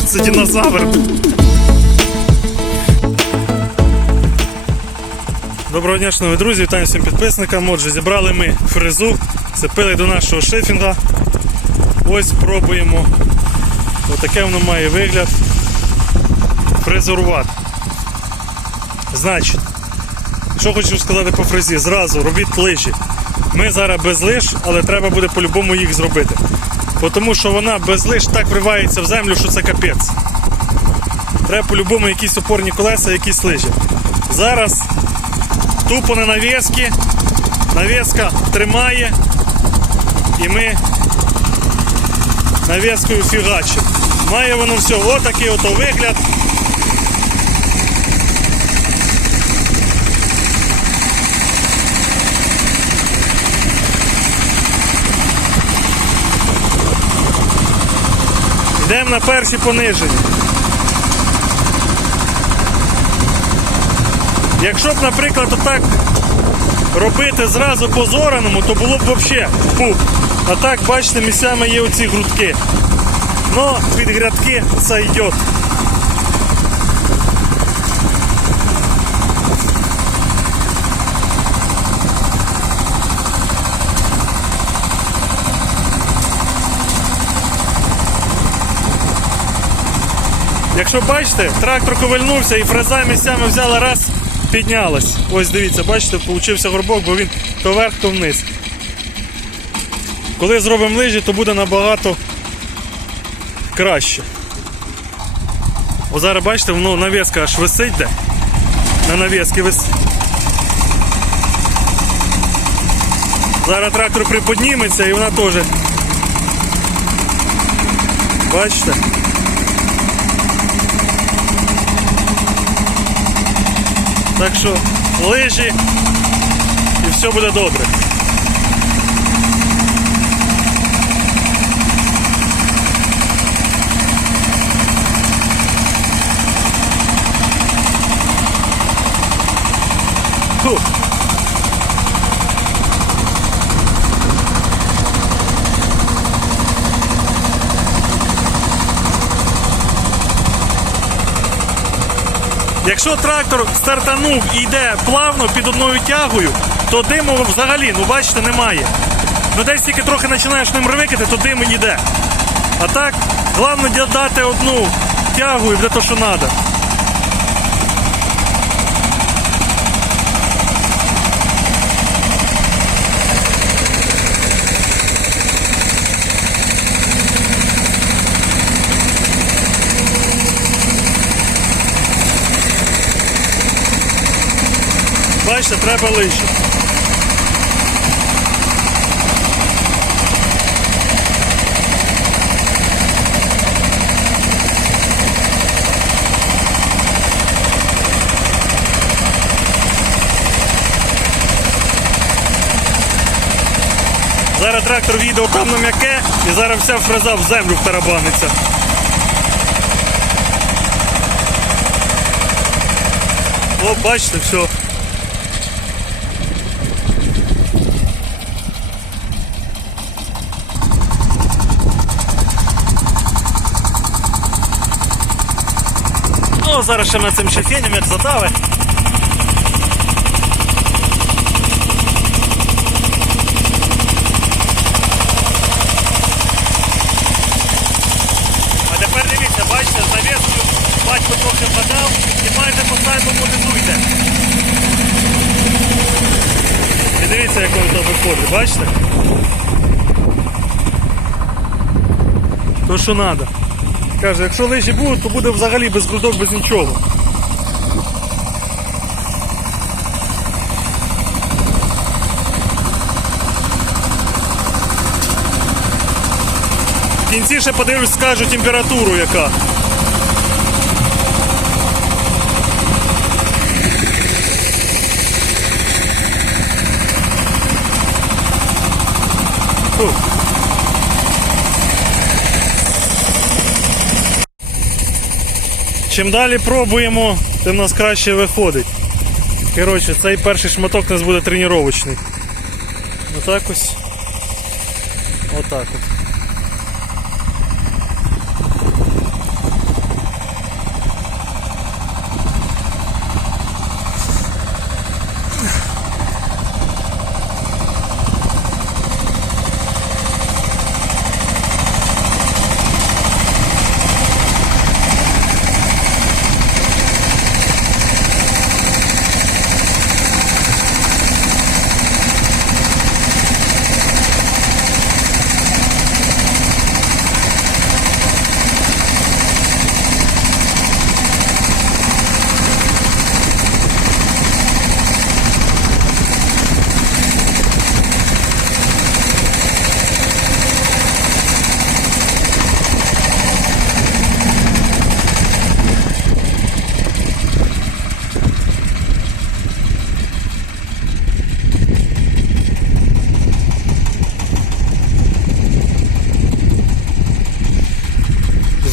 трактор, це динозавр. Доброго дня, шановні друзі, вітаю всім підписникам. Отже, зібрали ми фрезу, цепили до нашого шифінга. Ось пробуємо. Отаке воно має вигляд. Фрезерувати. Значить, що хочу сказати по фрезі, зразу робіть лижі. Ми зараз без лиж, але треба буде по-любому їх зробити. Тому що вона без лиж так вривається в землю, що це капець. Треба по-любому якісь опорні колеса, якісь лижі. Зараз тупо на навіски, навіска тримає і ми навіскою фігачимо. Має воно все отакий ото вигляд. Йдемо на перші пониження. Якщо б, наприклад, отак робити зразу по зораному, то було б взагалі пуп. А так, бачите, місцями є оці грудки. Но під грядки це йде. Якщо бачите, трактор ковильнувся і фреза місцями взяла раз, піднялась. Ось дивіться, бачите, получився горбок, бо він то вверх, то вниз. Коли зробимо лижі, то буде набагато краще. О, зараз бачите, воно навіска аж висить де. На навіски висить. Зараз трактор приподніметься і вона теж. Бачите? Так що лижі і все буде добре. Фу. Якщо трактор стартанув і йде плавно під одною тягою, то диму взагалі, ну бачите, немає. Ну десь тільки трохи починаєш ним ревикати, то дим йде. А так, головне дати одну тягу і буде те, що треба. Бачите, треба лижі. Зараз трактор в'їде там на м'яке і зараз вся фреза в землю втарабаниться. О, бачите, все. Ну, зараз ще на цим шифенем як задави. А тепер дивіться, бачите, з навіскою батько трохи вгадав і майже по самому низу йде. І дивіться, як воно виходить, бачите? То, що треба. Каже, якщо лижі будуть, то буде взагалі без грудок, без нічого. В кінці ще подивлюсь, скажу температуру яка. Фу. Чим далі пробуємо, тим у нас краще виходить. Коротше, цей перший шматок у нас буде тренувальний. Отак ось. Отак от.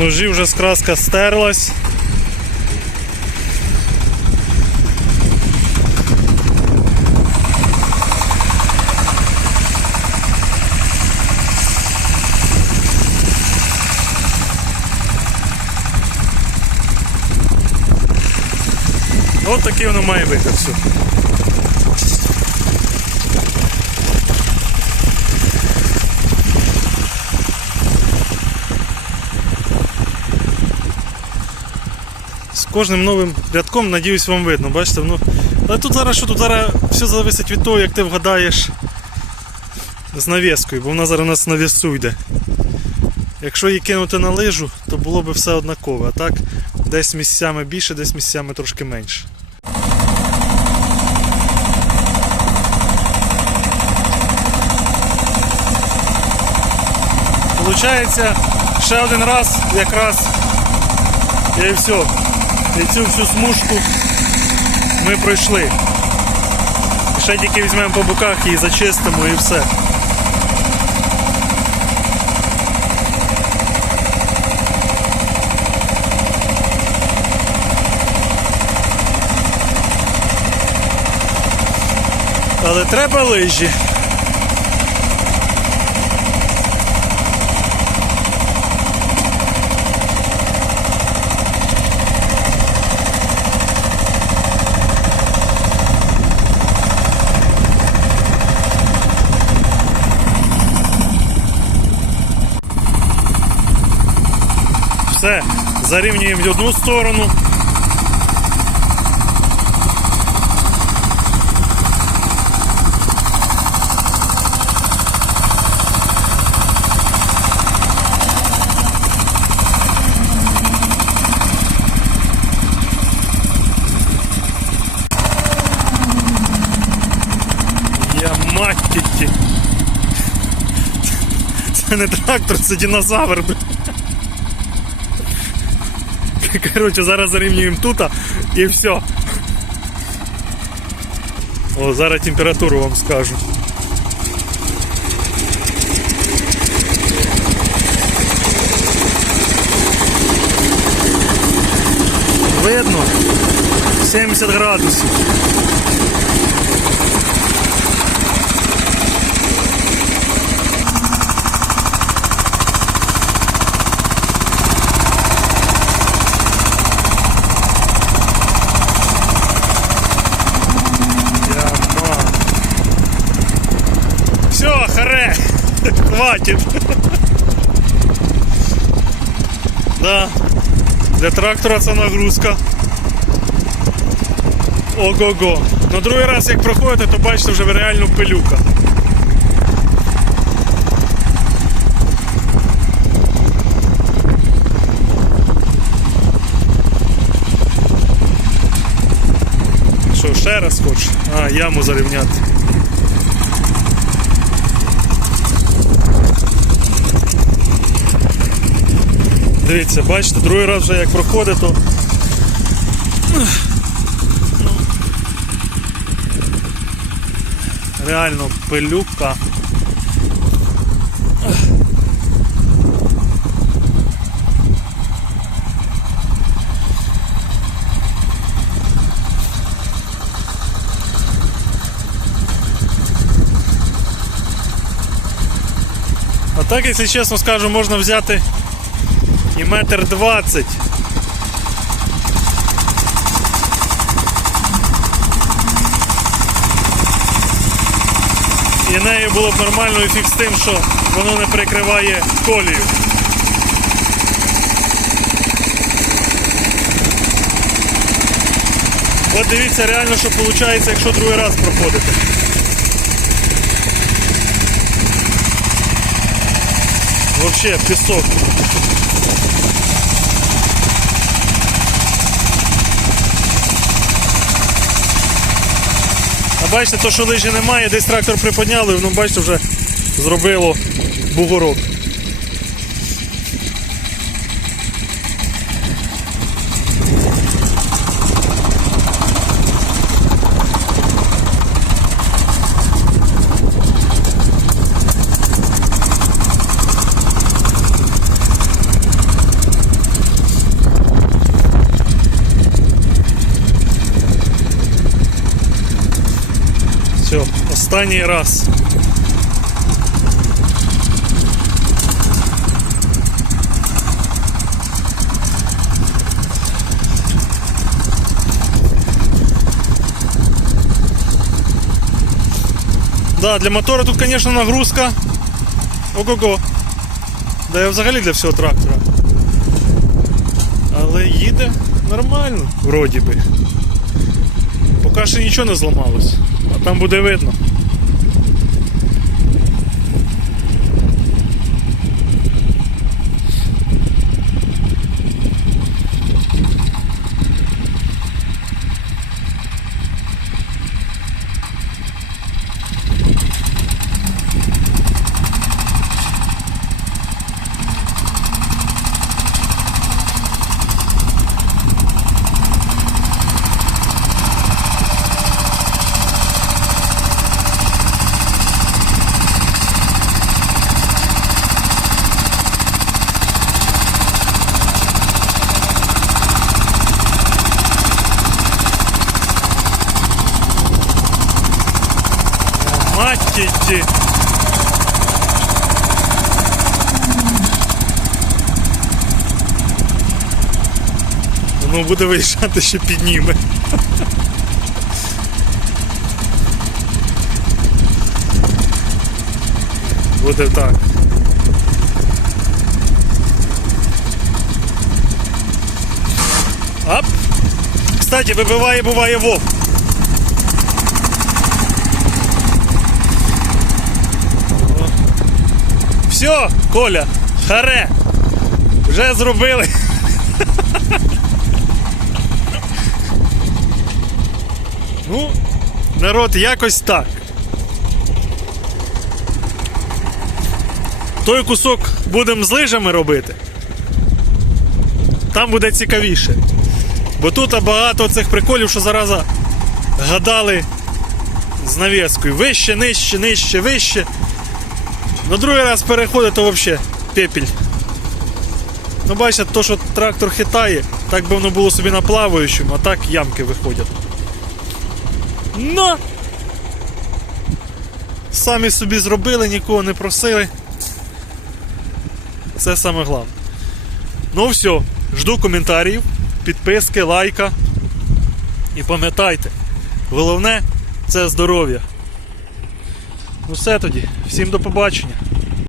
ножів вже скраска стерлась. От такий воно має вигляд все. З кожним новим рядком, надіюсь, вам видно, бачите, ну, але тут зараз що, тут зараз все залежить від того, як ти вгадаєш з навіскою, бо вона зараз у нас на вісу йде. Якщо її кинути на лижу, то було б все однакове, а так десь місцями більше, десь місцями трошки менше. Получається, ще один раз якраз і все. І цю всю смужку ми пройшли. Ще тільки візьмемо по боках і зачистимо і все. Але треба лижі. Все, зарівнюємо в одну сторону. Я мать тільки. Це не трактор, це динозавр. Коротше, зараз зарівнюємо тут і все. О, зараз температуру вам скажу. Видно? 70 градусів. Все, харе, хватит. Да, для трактора це нагрузка. Ого-го. На другий раз як проходите, то бачите вже реально пилюка. Що, ще раз хочеш? А, яму зарівняти. Дивіться, бачите, другий раз вже як проходить, то реально пилюка. А так, якщо чесно скажу, можна взяти і 1,20 м. І нею було б нормально, і фіг з тим, що воно не прикриває колію. От дивіться реально, що виходить, якщо другий раз проходите. Вообще пісок. А бачите, то що лижі немає, десь трактор приподняли, воно бачите вже зробило бугорок. Останній раз. Да, для мотора тут, конечно, нагрузка. Ого-го. Да і взагалі для всього трактора. Але їде нормально, вроді би. Поки ще нічого не зламалось. А там буде видно. Матіті. Ну, буде виїжджати, ще підніме. Буде так. Ап! Кстати, вибиває, буває вов. Все, Коля, харе, вже зробили. Ну, народ, якось так. Той кусок будемо з лижами робити. Там буде цікавіше. Бо тут багато цих приколів, що зараза гадали з навіскою. Вище, нижче, нижче, вище. На другий раз переходить, то взагалі пепель. Ну бачите, то, що трактор хитає, так би воно було собі на плаваючому, а так ямки виходять. Но! Самі собі зробили, нікого не просили. Це саме головне. Ну все, жду коментарів, підписки, лайка. І пам'ятайте, головне це здоров'я. Ну все тоді, всім до побачення.